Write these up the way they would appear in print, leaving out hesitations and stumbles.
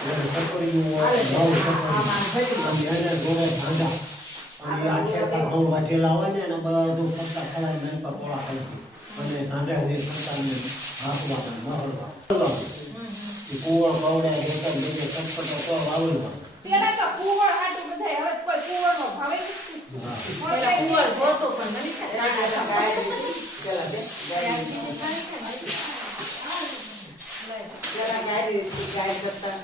સપોરી હોય નવ સપોરી અને જોડે ધાંધા અને આ ખેતર ઘઉં વાટેલા હોય ને એને બધું ફરતા ખરાબ મેં પોળા કરી અને ધાંધા જે ફરતાને હાથમાં મહલવા કુવર પાવડા જોતા બીજે સટપટો તો વાવલવા પેલા તો કુવર હાટું બધાય હવે કોઈ કુવરનો ભાવે નથી પેલા કુવર જોતો પણ મનીષા સાડા ગાય પેલા બે જરા ગાય કરતા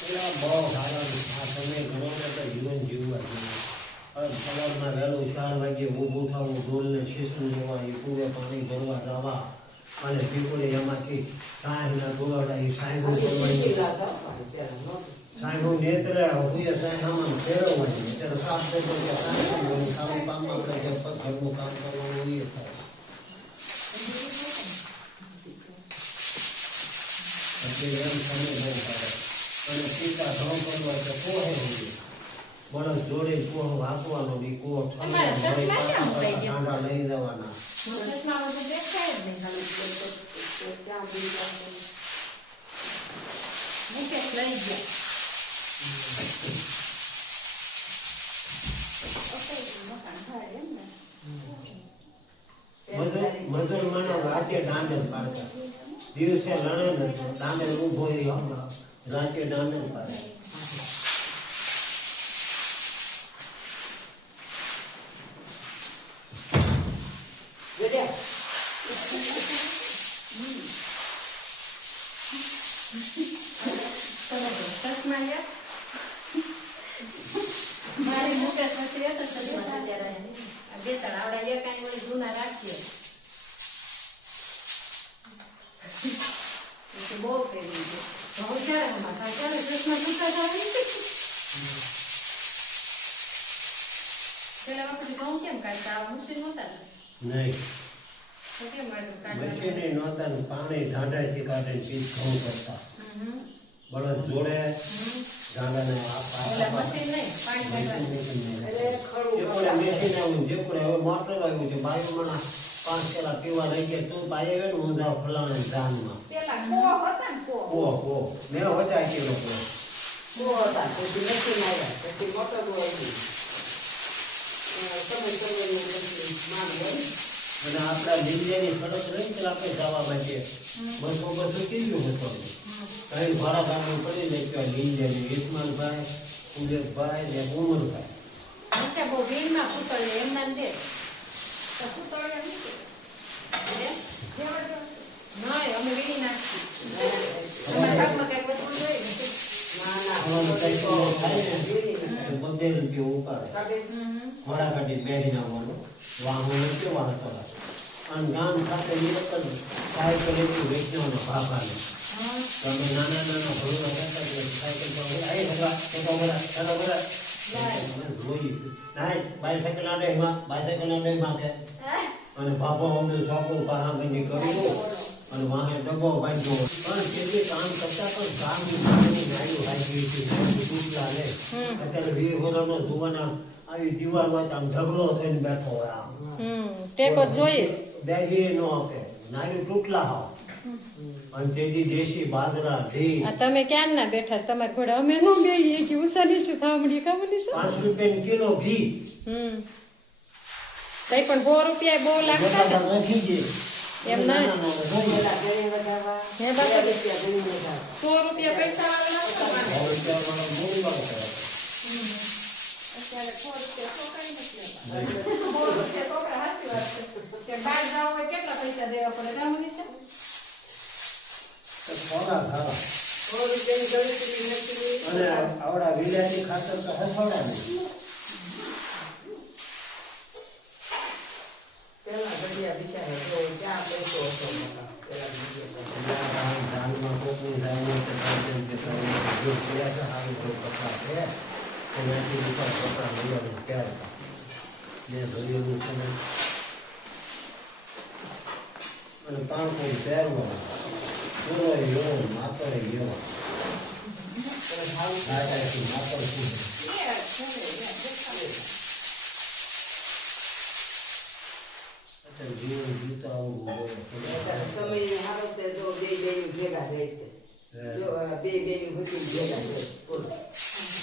પેલા બહુ સારા તમે ઘણો તો જીવન જીવવા જોઈએ સવારમાં વહેલું 4 વાગે ઊભું થવું ઢોલને શીશું જોવા એ પૂરે પાણી ભરવા જવા અને પીપળે એમાંથી સાહેબના ગોળડા એ સાહેબો સાહેબો નેત્રે હોય સાહેબામાં ફેરવવાની અત્યારે સાફ થઈ કે સાહેબ ખાવું કામ આપણે જે ઘરનું કામ કરવાનું એ થાય એટલે એમ સમય બહુ થાય અને પિતા ઘઉં કરવા તો કોહે હોય બળદ જોડે કોહ વાપવાનો બી કોહ ઠંડા લઈ જવાના મજૂર મને રાતે દાંડર પાડતા દિવસે લણે દાંડર ઉભો રાતે દાંડર પાડે મારી મુકે સસરી તો સસરી અત્યારે બે ત્રણ આવડા એક કાઈ ઓલી જૂના રાખીએ એ બહુ પેલી છે બહુ ચાલે માથા ચાલે ચશ્મા જૂતા જવાની પેલા વખતે ઘઉં કેમ કાઢતા મશીન નહોતા ને નહીં તો કેમ કાઢતા મશીને નહોતા ને પાણી ઢાંઢાથી કાઢીને પીસ ઘઉં કરતા બળદ જોડે ગાંડાને મશીન નહીં પાણી કાઢવા મશીન આવ્યું જે પણ હવે મોટર આવ્યું છે બાયું મને 5 કલાક પીવા લઈ ગયા તું બાઈ આવે ને હું જાઉં ફલાણા જાનમાં પેલા કોહ હતા ને કોહ મેં હોતા કિલો કોહ હતા પછી મશીન આવ્યા પછી મોટર આવી અને આપણા લીંડિયાની સડક રહી કે આપણે જવા માટે બસો કેવું હતું કઈ ભાડા કામ પડી લે કે લીંડિયાની ઇસ્માલભાઈ ઉદયભાઈ ને ઉમરભાઈ અચ્છા બહુ વીરમાં પુતળે એમ નામ દે તો પુતળે નથી નહીં અમે વીણી નાખી અમારા ગામમાં કઈ બધું જોઈએ બધે રૂપિયા ઉપાડે ઘોડા કાઢી બેસી નાખવાનું વાહનો કેવા હતા અને ગામ ખાતે એક જ સાયકલ એટલું વેચવાનો ભાભાને તમે નાના નાના ભણવા કરતા સાયકલ પર આવી ભગવા તો બધા જોઈ બાયસાયકલ ના ડેમાં કે અને ભાભો અમને ચોકો પારાગંજી કર્યું અને વાહે ડબ્બો બાંધ્યો પણ કેટલી કામ કરતા તો ગામની નાયું હાઈ ગઈ તૂટલા લે અત્યારે 20 વર્ષનો જુવાના આવી દિવાલ હોય આમ ઝઘડો થઈને બેઠો હોય આમ ટેકો જોઈએ બેગી નો આપે નાયું તૂટલા હાવ અને તેજી દેશી બાજરા ઘી તમે ક્યાં ના બેઠા છો તમારે ઘોડે અમે નો બેહીએ કે ઉસાની છું થામડી કામની છે 5 રૂપિયા કિલો ઘી તઈ પણ 2 રૂપિયા બહુ લાગતા રાખી દે એમ ના હે બાપા 100 રૂપિયા પૈસા વાળા અત્યારે 4 રૂપિયા છોકરી નથી 4 રૂપિયા છોકરા હાસી વાત છે કે બહાર જાવ હોય કેટલા પૈસા દેવા પડે કામની છે થોડા ખાવા અને આવડા વિલાયતી ખાતર તો હસોડા નહીં પેલા ઘડિયા બિચારે જો ક્યાં પૈસો હતો પેલા દાનમાં કોકની દાયને કે કાંઈ કે જો પેલા તો હારું તો પકડા છે એનાથી ઉપર પકડા લઈને પહેરતા ને ભર્યું છે અને પાંખો પહેરવા પૂરો એવો માત્ર એવો સમય સારો છે તો બે ભેગા રહેશે જો બે ની બધી ભેગા છે બોલો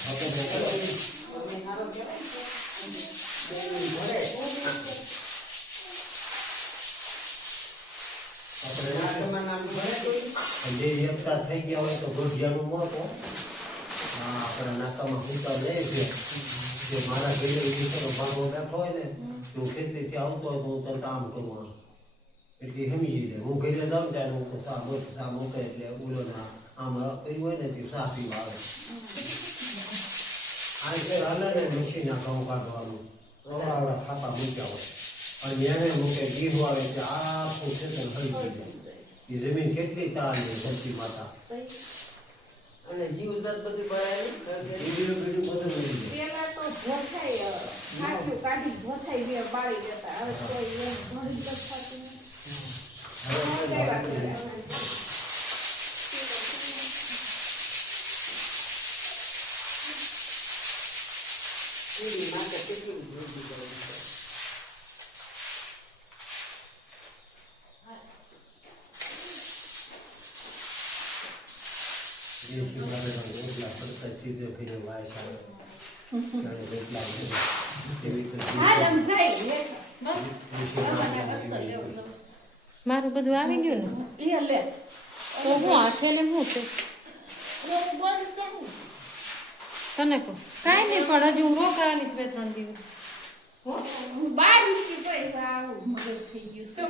આપણે તમે હારો કહેવાય બેની ભરે આ તમારા નામ ભરે કોઈ જે એકતા થઈ ગયા હોય તો ગોઢિયાનું મોત હોય. હા, આપણા નાકામાં ભૂતા લે છે. જે મારા ઘરે ઉઠીનો ભાગો બેઠો હોય ને તો હું ખેતીથી આવતો હોય તો હું તરત આમ કરવાનું એટલે સમજી જાય. હું ઘરે જાઉં ત્યારે હું સા મૂકે એટલે ઉલોના આમ કર્યું હોય ને તે સા પીવા આવે. આ છે હાલે ને મશીનના ઘઉં કાઢવાનું આવડા ખાપા મૂક્યા હોય અને એને મૂકે ગીરું આવે છે આખું ખેતર હરી જાય. એ જમીન કેટલી તાળી ધરતી માતા અને જીવ ઉદર બધું ભરાયેલું બીજું બધું મળી જાય. પેલા તો ભોથાઈ ખાટું કાઢી ભોથાઈ બે બાળી દેતા. હવે કોઈ એમ ઘણી તો થતું નથી. હવે કઈ આપણે વાત બાકી નહીં. પૂરી માટે કેટલી વૃદ્ધિ કરે છે જે શિવરાજના રોટલા પડતા ચીજો કરીને વાય આવે. ત્યારે રોટલા એવી રીતે હા, રમઝાઈ લે. બસ ભગવાનને મસ્ત લેવું છે. મારું બધું આવી ગયું ને લે લે. તો હું આઠેલે શું છે હું બંધ કરું. તને કહું કાંઈ નહીં પણ હજી હું રોકાવાની 2-3 દિવસ હું બહાર નીકળી તોય સાવ મગજ થઈ ગયું છે.